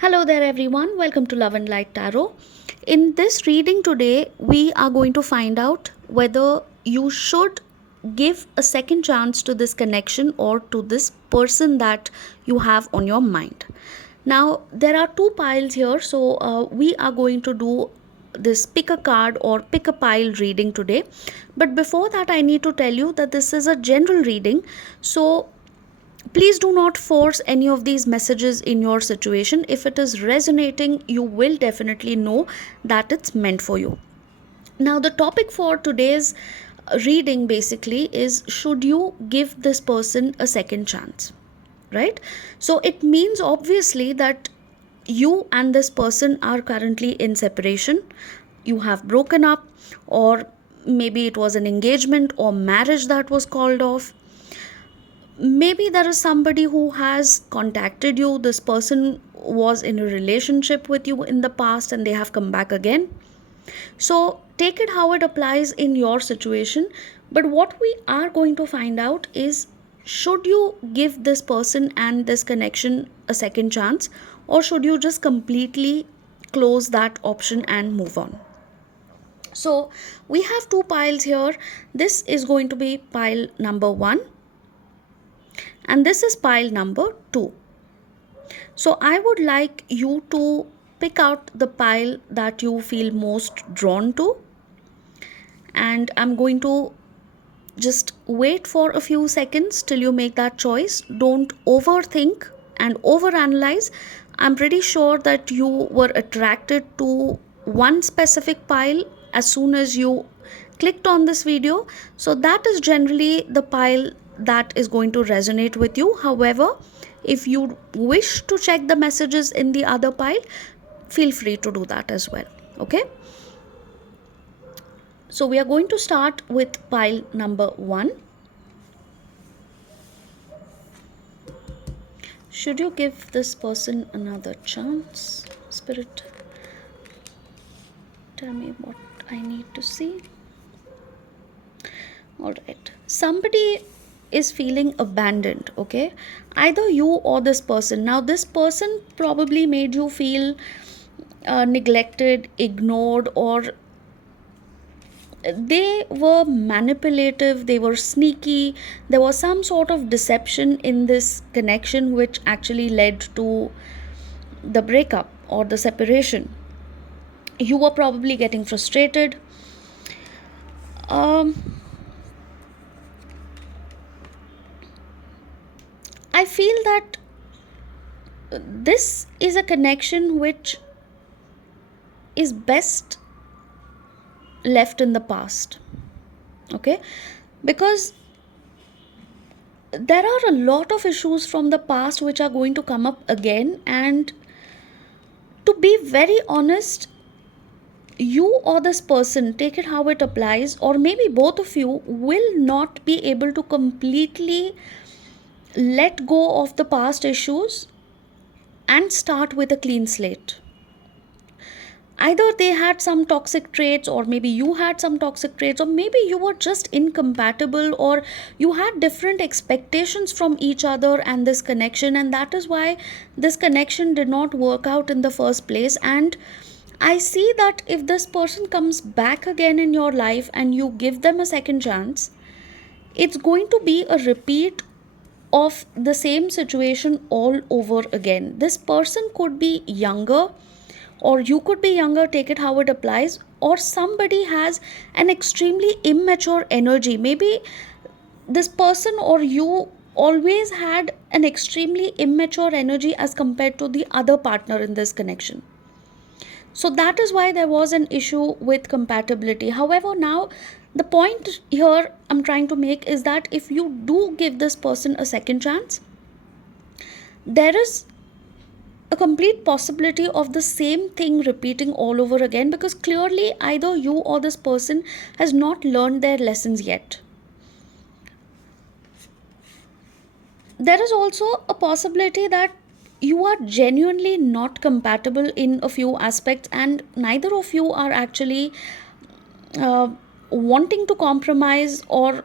Hello there, everyone. Welcome to Love and Light Tarot. In this reading today, we are going to find out whether you should give a second chance to this connection or to this person that you have on your mind. Now, there are two piles here, so we are going to do this pick a card or pick a pile reading today. But before that, I need to tell you that this is a general reading, so please do not force any of these messages in your situation. If it is resonating, you will definitely know that it's meant for you. Now, the topic for today's reading basically is, should you give this person a second chance? Right? So it means obviously that you and this person are currently in separation. You have broken up, or maybe it was an engagement or marriage that was called off. Maybe there is somebody who has contacted you. This person was in a relationship with you in the past and they have come back again. So take it how it applies in your situation. But what we are going to find out is, should you give this person and this connection a second chance, or should you just completely close that option and move on? So we have two piles here. This is going to be pile number 1 and this is pile number 2. So I would like you to pick out the pile that you feel most drawn to, and I'm going to just wait for a few seconds till you make that choice. Don't overthink and overanalyze. I'm pretty sure that you were attracted to one specific pile as soon as you clicked on this video. So that is generally the pile that is going to resonate with you. However, if you wish to check the messages in the other pile, feel free to do that as well. Okay? So we are going to start with pile number 1. Should you give this person another chance? Spirit, tell me what I need to see. Alright. Somebody is feeling abandoned, okay? Either you or this person. Now, this person probably made you feel neglected, ignored, or they were manipulative, they were sneaky. There was some sort of deception in this connection which actually led to the breakup or the separation. You were probably getting frustrated. I feel that this is a connection which is best left in the past, okay? Because there are a lot of issues from the past which are going to come up again, and to be very honest, you or this person, take it how it applies, or maybe both of you, will not be able to completely let go of the past issues and start with a clean slate. Either they had some toxic traits, or maybe you had some toxic traits, or maybe you were just incompatible, or you had different expectations from each other and this connection, and that is why this connection did not work out in the first place. And I see that if this person comes back again in your life and you give them a second chance, it's going to be a repeat of the same situation all over again. This person could be younger, or you could be younger, take it how it applies, or somebody has an extremely immature energy. Maybe this person or you always had an extremely immature energy as compared to the other partner in this connection. So that is why there was an issue with compatibility. However, now the point here I'm trying to make is that if you do give this person a second chance, there is a complete possibility of the same thing repeating all over again, because clearly either you or this person has not learned their lessons yet. There is also a possibility that you are genuinely not compatible in a few aspects, and neither of you are actually wanting to compromise or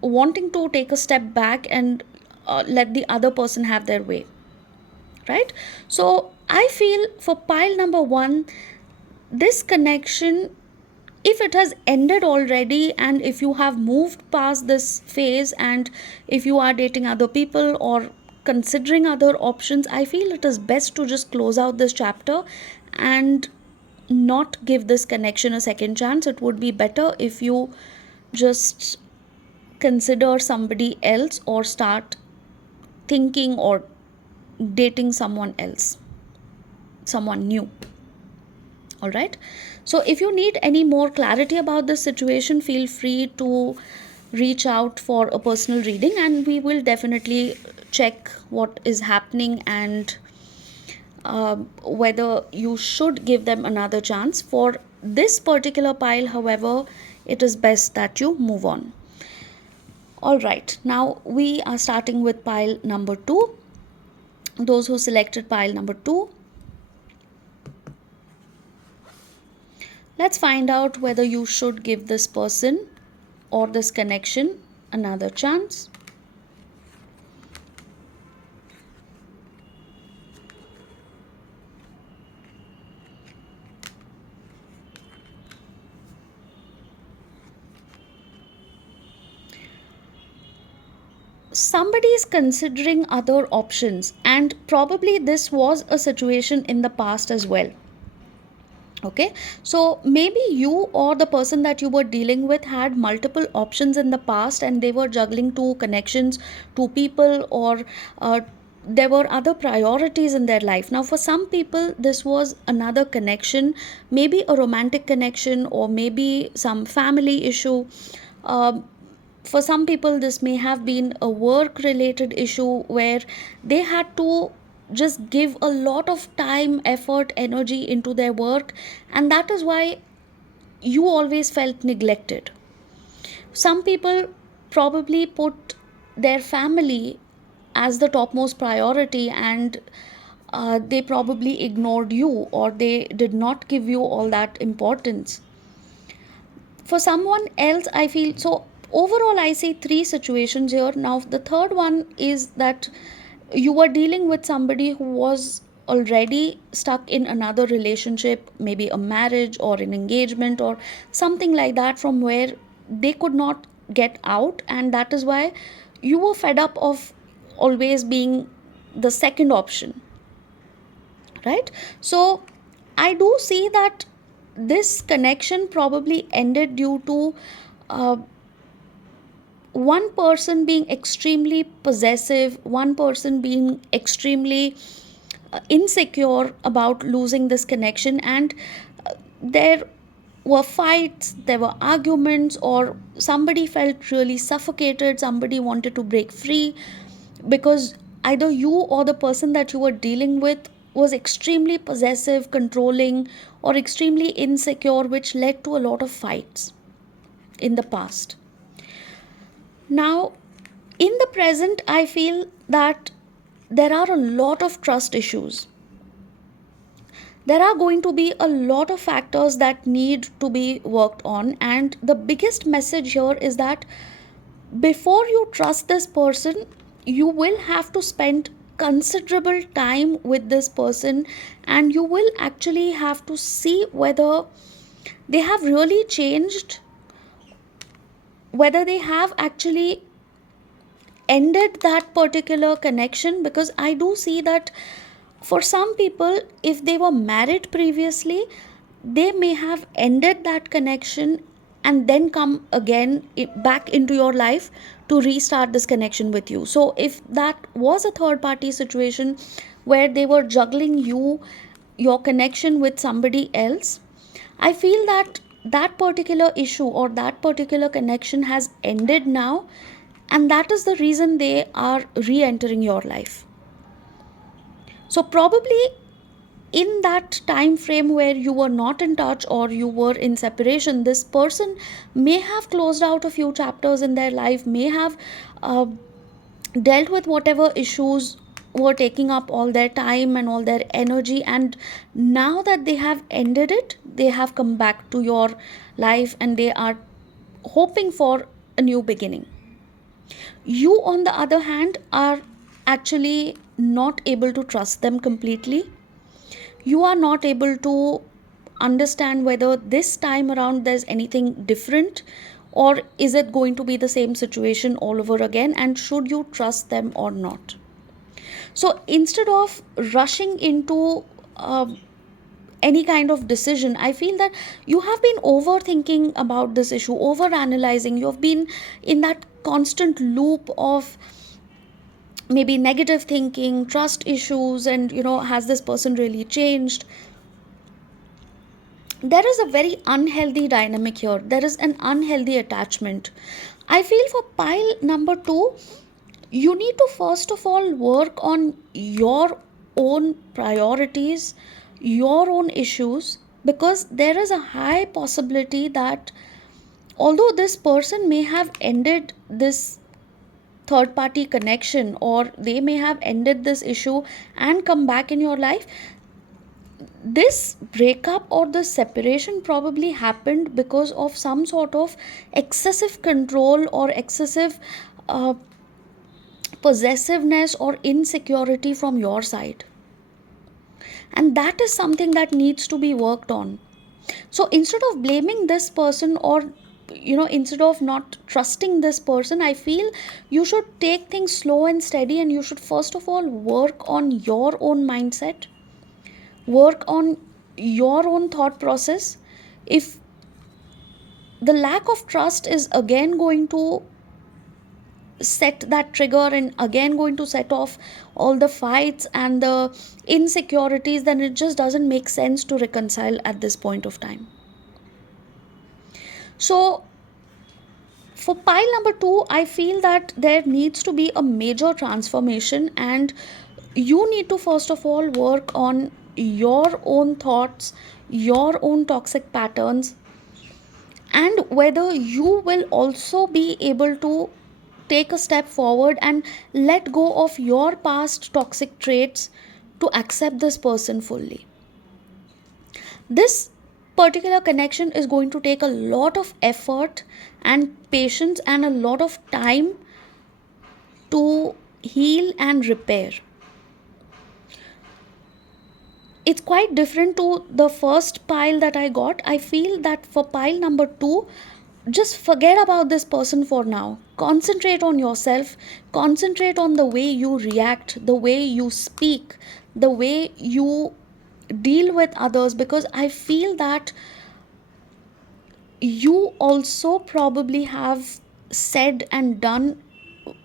wanting to take a step back and let the other person have their way. right? So I feel for pile number one, this connection, if it has ended already and if you have moved past this phase and if you are dating other people or considering other options, I feel it is best to just close out this chapter and not give this connection a second chance. It would be better if you just consider somebody else or start thinking or dating someone else, someone new. All right. So if you need any more clarity about this situation, feel free to reach out for a personal reading and we will definitely check what is happening and whether you should give them another chance. For this particular pile, however, it is best that you move on. All right, now we are starting with pile number two. Those who selected pile number two, let's find out whether you should give this person or this connection another chance. Somebody is considering other options, and probably this was a situation in the past as well. Okay, so maybe you or the person that you were dealing with had multiple options in the past and they were juggling two connections, two people, or there were other priorities in their life. Now for some people this was another connection, maybe a romantic connection or maybe some family issue. For some people this may have been a work related issue where they had to just give a lot of time, effort, energy into their work, and that is why you always felt neglected. Some people probably put their family as the topmost priority and they probably ignored you or they did not give you all that importance. For someone else, I feel so. Overall I see three situations here. Now the third one is that you were dealing with somebody who was already stuck in another relationship, maybe a marriage or an engagement or something like that, from where they could not get out, and that is why you were fed up of always being the second option, right? So I do see that this connection probably ended due to uh, one person being extremely possessive, one person being extremely insecure about losing this connection, and there were fights, there were arguments, or somebody felt really suffocated, somebody wanted to break free because either you or the person that you were dealing with was extremely possessive, controlling, or extremely insecure, which led to a lot of fights in the past. Now, in the present, I feel that there are a lot of trust issues. There are going to be a lot of factors that need to be worked on, and the biggest message here is that before you trust this person, you will have to spend considerable time with this person, and you will actually have to see whether they have really changed, whether they have actually ended that particular connection. Because I do see that for some people, if they were married previously, they may have ended that connection and then come again back into your life to restart this connection with you. So if that was a third party situation where they were juggling your connection with somebody else, I feel that that particular issue or that particular connection has ended now, and that is the reason they are re-entering your life. So probably in that time frame where you were not in touch or you were in separation, this person may have closed out a few chapters in their life, may have uh, dealt with whatever issues were taking up all their time and all their energy, and now that they have ended it, they have come back to your life and they are hoping for a new beginning. You, on the other hand, are actually not able to trust them completely. You are not able to understand whether this time around there's anything different, or is it going to be the same situation all over again, and should you trust them or not. So instead of rushing into uh, any kind of decision, I feel that you have been overthinking about this issue, over analyzing. You have been in that constant loop of maybe negative thinking, trust issues, and has this person really changed? There is a very unhealthy dynamic here. There is an unhealthy attachment. I feel for pile number 2, you need to first of all work on your own priorities, your own issues, because there is a high possibility that although this person may have ended this third party connection, or they may have ended this issue and come back in your life, this breakup or the separation probably happened because of some sort of excessive control or excessive uh, possessiveness or insecurity from your side, and that is something that needs to be worked on. So instead of blaming this person, or instead of not trusting this person, I feel you should take things slow and steady, and you should first of all work on your own mindset, work on your own thought process. If the lack of trust is again going to set that trigger and again going to set off all the fights and the insecurities, then it just doesn't make sense to reconcile at this point of time. So for pile number 2, I feel that there needs to be a major transformation, and you need to first of all work on your own thoughts, your own toxic patterns, and whether you will also be able to take a step forward and let go of your past toxic traits to accept this person fully. This particular connection is going to take a lot of effort and patience and a lot of time to heal and repair. It's quite different to the first pile that I got. I feel that for pile number 2, just forget about this person for now. Concentrate on yourself, concentrate on the way you react, the way you speak, the way you deal with others, because I feel that you also probably have said and done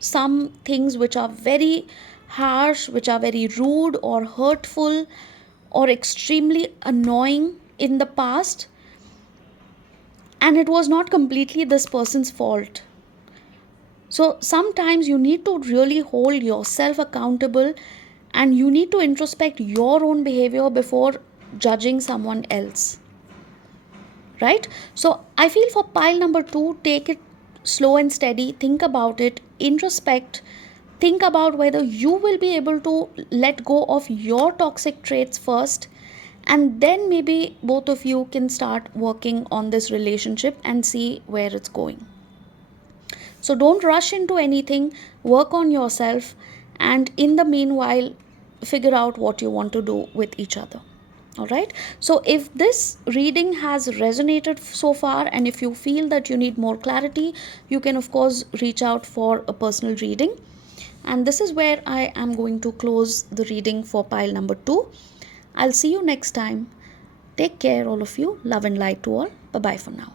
some things which are very harsh, which are very rude or hurtful or extremely annoying in the past, and it was not completely this person's fault. So sometimes you need to really hold yourself accountable, and you need to introspect your own behavior before judging someone else. Right? So I feel for pile number 2, take it slow and steady, think about it, introspect, think about whether you will be able to let go of your toxic traits first, and then maybe both of you can start working on this relationship and see where it's going. So don't rush into anything, work on yourself, and in the meanwhile, figure out what you want to do with each other. All right. So if this reading has resonated so far, and if you feel that you need more clarity, you can of course reach out for a personal reading. And this is where I am going to close the reading for pile number 2. I'll see you next time. Take care, all of you. Love and light to all. Bye bye for now.